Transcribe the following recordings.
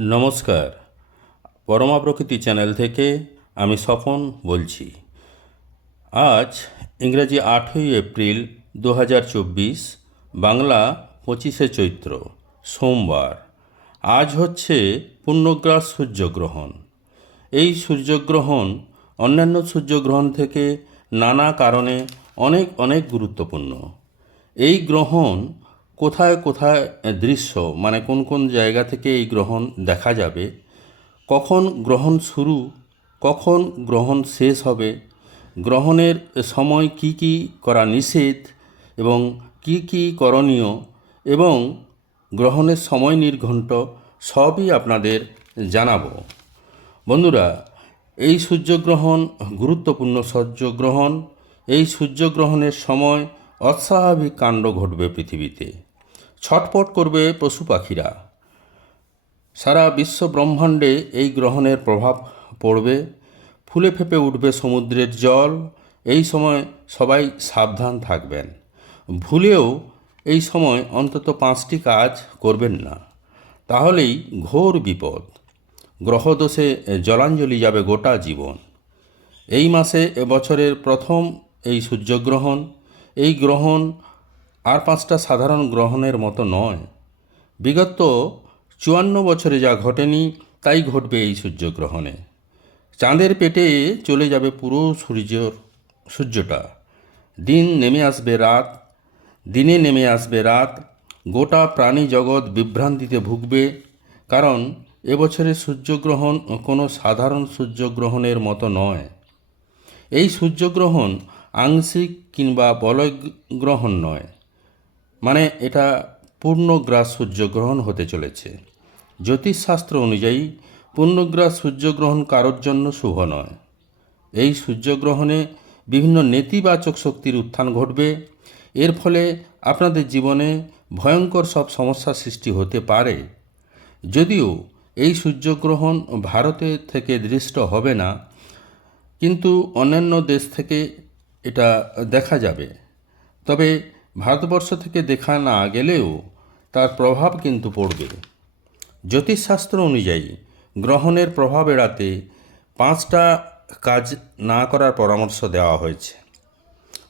নমস্কার। পরমা প্রকৃতি চ্যানেল থেকে আমি স্বপন বলছি। আজ ইংরেজি আটই এপ্রিল দু হাজার চব্বিশ, বাংলা পঁচিশে চৈত্র, সোমবার। আজ হচ্ছে পূর্ণগ্রাস সূর্যগ্রহণ। এই সূর্যগ্রহণ অন্যান্য সূর্যগ্রহণ থেকে নানা কারণে অনেক অনেক গুরুত্বপূর্ণ। এই গ্রহণ কোথায় কোথায় দৃশ্য মানে কোন কোন জায়গা থেকে এই গ্রহণ দেখা যাবে, কখন গ্রহণ শুরু, কখন গ্রহণ শেষ হবে, গ্রহণের সময় কি কি করা নিষেধ এবং কি কি করণীয় এবং গ্রহণের সময় নির্ঘণ্ট সবই আপনাদের জানাব। বন্ধুরা, এই সূর্যগ্রহণ গুরুত্বপূর্ণ সূর্যগ্রহণ, এই সূর্যগ্রহণের সময় অস্বাভাবিক কাণ্ড ঘটবে পৃথিবীতে। ছটপট করবে পশু পাখিরা। সারা বিশ্ব ব্রহ্মাণ্ডে এই গ্রহণের প্রভাব পড়বে। ফুলে ফেপে উঠবে সমুদ্রের জল। এই সময় সবাই সাবধান থাকবেন। ভুলেও এই সময় অন্তত পাঁচটি কাজ করবেন না। তাহলেই ঘোর বিপদ। গ্রহদোষে জলাঞ্জলি যাবে গোটা জীবন। এই মাসে এবছরের প্রথম এই সূর্যগ্রহণ। এই গ্রহণ আর পাঁচটা সাধারণ গ্রহণের মতো নয়। বিগত চুয়ান্ন বছরে যা ঘটেনি, তাই ঘটবে এই সূর্যগ্রহণে। চাঁদের পেটে চলে যাবে পুরো সূর্য, সূর্যটা। দিন নেমে আসবে রাত, দিনে নেমে আসবে রাত। গোটা প্রাণী জগৎ বিভ্রান্তিতে ভুগবে, কারণ এবছরের সূর্যগ্রহণ কোনো সাধারণ সূর্যগ্রহণের মতো নয়। এই সূর্যগ্রহণ আংশিক কিংবা বলয় গ্রহণ নয়। মানে এটা পূর্ণগ্রাস সূর্যগ্রহণ হতে চলেছে। জ্যোতিষশাস্ত্র অনুযায়ী, পূর্ণগ্রাস সূর্যগ্রহণ কারোর জন্য শুভ নয়। এই সূর্যগ্রহণে বিভিন্ন নেতিবাচক শক্তির উত্থান ঘটবে। এর ফলে আপনাদের জীবনে ভয়ঙ্কর সব সমস্যার সৃষ্টি হতে পারে। যদিও এই সূর্যগ্রহণ ভারতে থেকে দৃষ্ট হবে না, কিন্তু অন্যান্য দেশ থেকে এটা দেখা যাবে। তবে ভারতবর্ষ থেকে দেখা না গেলেও তার প্রভাব কিন্তু পড়বে। জ্যোতিষশাস্ত্র অনুযায়ী গ্রহণের প্রভাব এড়াতে পাঁচটা কাজ না করার পরামর্শ দেওয়া হয়েছে।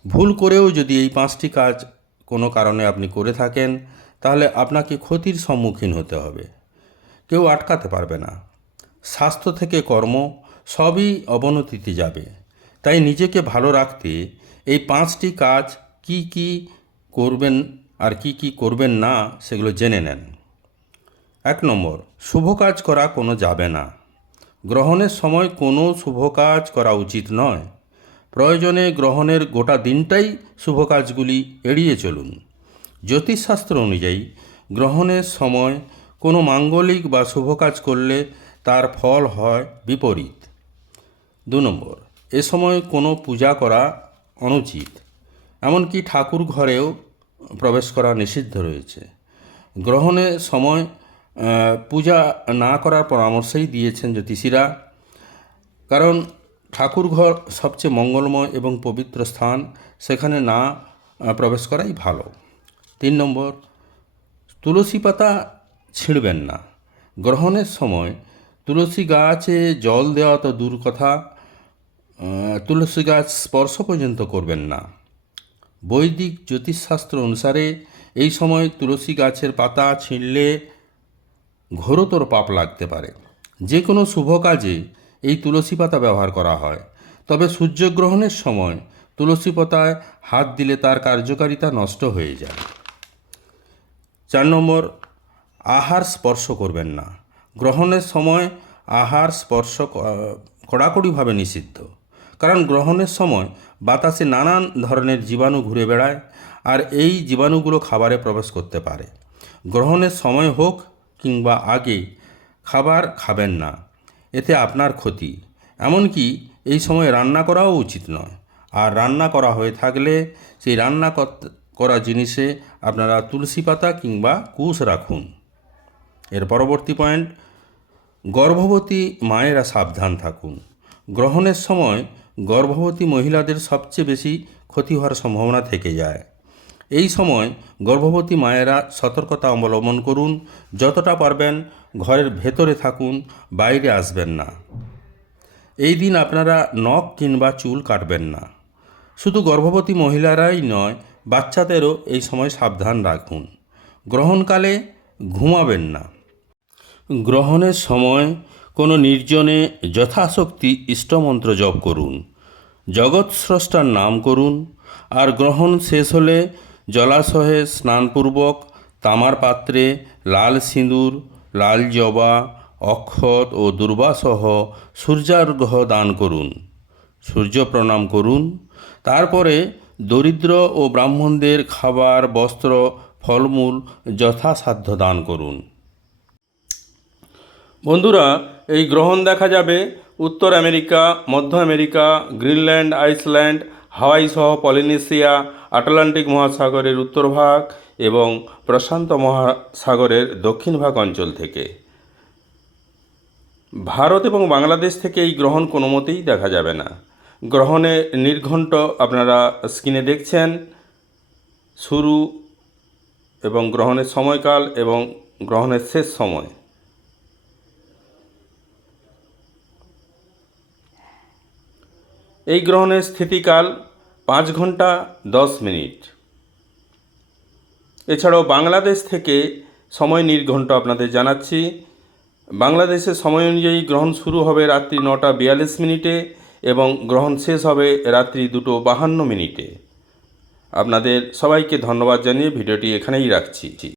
ভুল করেও যদি এই পাঁচটি কাজ কোনো কারণে আপনি করে থাকেন, তাহলে আপনাকে ক্ষতির সম্মুখীন হতে হবে। কেউ আটকাতে পারবে না। স্বাস্থ্য থেকে কর্ম সবই অবনতিতে যাবে। তাই নিজেকে ভালো রাখতে এই পাঁচটি কাজ কি কি করবেন আর কি কি করবেন না, সেগুলো জেনে নেন। এক নম্বর, শুভ কাজ করা কোনো যাবে না। গ্রহণের সময় কোনো শুভ কাজ করা উচিত নয়। প্রয়োজনে গ্রহণের গোটা দিনটাই শুভ কাজগুলি এড়িয়ে চলুন। জ্যোতিষশাস্ত্র অনুযায়ী, গ্রহণের সময় কোনো মাঙ্গলিক বা শুভ কাজ করলে তার ফল হয় বিপরীত। দু নম্বর, এ সময় কোনো পূজা করা অনুচিত। এমনকি ঠাকুর ঘরেও প্রবেশ করা নিষিদ্ধ রয়েছে। গ্রহণের সময় পূজা না করার পরামর্শই দিয়েছেন জ্যোতিষীরা। কারণ ঠাকুরঘর সবচেয়ে মঙ্গলময় এবং পবিত্র স্থান, সেখানে না প্রবেশ করাই ভালো। তিন নম্বর, তুলসী পাতা ছিঁড়বেন না। গ্রহণের সময় তুলসী গাছে জল দেওয়া তো দূর কথা তুলসী গাছ স্পর্শ পর্যন্ত করবেন না। বৈদিক জ্যোতিষশাস্ত্র অনুসারে এই সময় তুলসী গাছের পাতা ছিঁড়লে ঘোরতর পাপ লাগতে পারে। যে কোনো শুভ কাজে এই তুলসী পাতা ব্যবহার করা হয়। তবে সূর্যগ্রহণের সময় তুলসী পাতায় হাত দিলে তার কার্যকারিতা নষ্ট হয়ে যায়। চার নম্বর, আহার স্পর্শ করবেন না। গ্রহণের সময় আহার স্পর্শ কড়াকড়িভাবে নিষিদ্ধ। কারণ গ্রহণের সময় বাতাসে নানান ধরনের জীবাণু ঘুরে বেড়ায় আর এই জীবাণুগুলো খাবারে প্রবেশ করতে পারে। গ্রহণের সময় হোক কিংবা আগে, খাবার খাবেন না। এতে আপনার ক্ষতি। এমনকি এই সময় রান্না করাও উচিত নয়। আর রান্না করা হয়ে থাকলে সেই রান্না কর- জিনিসে আপনারা তুলসী পাতা কিংবা কুশ রাখুন। এর পরবর্তী পয়েন্ট, গর্ভবতী মায়েরা সাবধান থাকুন। গ্রহণের সময় গর্ভবতী মহিলাদের সবচেয়ে বেশি ক্ষতি হওয়ার সম্ভাবনা থেকে যায়। এই সময় গর্ভবতী মায়েরা সতর্কতা অবলম্বন করুন। যতটা পারবেন ঘরের ভেতরে থাকুন, বাইরে আসবেন না। এই দিন আপনারা নখ কিংবা চুল কাটবেন না। শুধু গর্ভবতী মহিলারাই নয়, বাচ্চাদেরও এই সময় সাবধান রাখুন। গ্রহণকালে ঘুমাবেন না। গ্রহণের সময় কোনো নির্জনে যথাশক্তি ইষ্টমন্ত্র জপ করুন। জগৎ স্রষ্টার নাম করুন আর গ্রহণ শেষ হলে জলাশয়ে স্নানপূর্বক তামার পাত্রে লাল সিঁদুর, লাল জবা, অক্ষত ও দুর্বাসহ সূর্যার্ঘ্য দান করুন। সূর্য প্রণাম করুন। তারপরে দরিদ্র ও ব্রাহ্মণদের খাবার, বস্ত্র, ফলমূল যথাসাধ্য দান করুন। বন্ধুরা, এই গ্রহণ দেখা যাবে উত্তর আমেরিকা, মধ্য আমেরিকা, গ্রিনল্যান্ড, আইসল্যান্ড, হাওয়াই সহ পলিনেশিয়া, আটলান্টিক মহাসাগরের উত্তর ভাগ এবং প্রশান্ত মহাসাগরের দক্ষিণ ভাগ অঞ্চল থেকে। ভারত এবং বাংলাদেশ থেকে এই গ্রহণ কোনো মতেই দেখা যাবে না। গ্রহণে নির্ঘণ্ট আপনারা স্ক্রিনে দেখছেন, শুরু এবং গ্রহণের সময়কাল এবং গ্রহণের শেষ সময়। এই গ্রহণের স্থিতিকাল পাঁচ ঘণ্টা দশ মিনিট। এছাড়াও বাংলাদেশ থেকে সময় নির্ঘণ্ট আপনাদের জানাচ্ছি। বাংলাদেশের সময় অনুযায়ী গ্রহণ শুরু হবে রাত্রি নটা বিয়াল্লিশ মিনিটে এবং গ্রহণ শেষ হবে রাত্রি দুটো বাহান্ন মিনিটে। আপনাদের সবাইকে ধন্যবাদ জানিয়ে ভিডিওটি এখানেই রাখছি।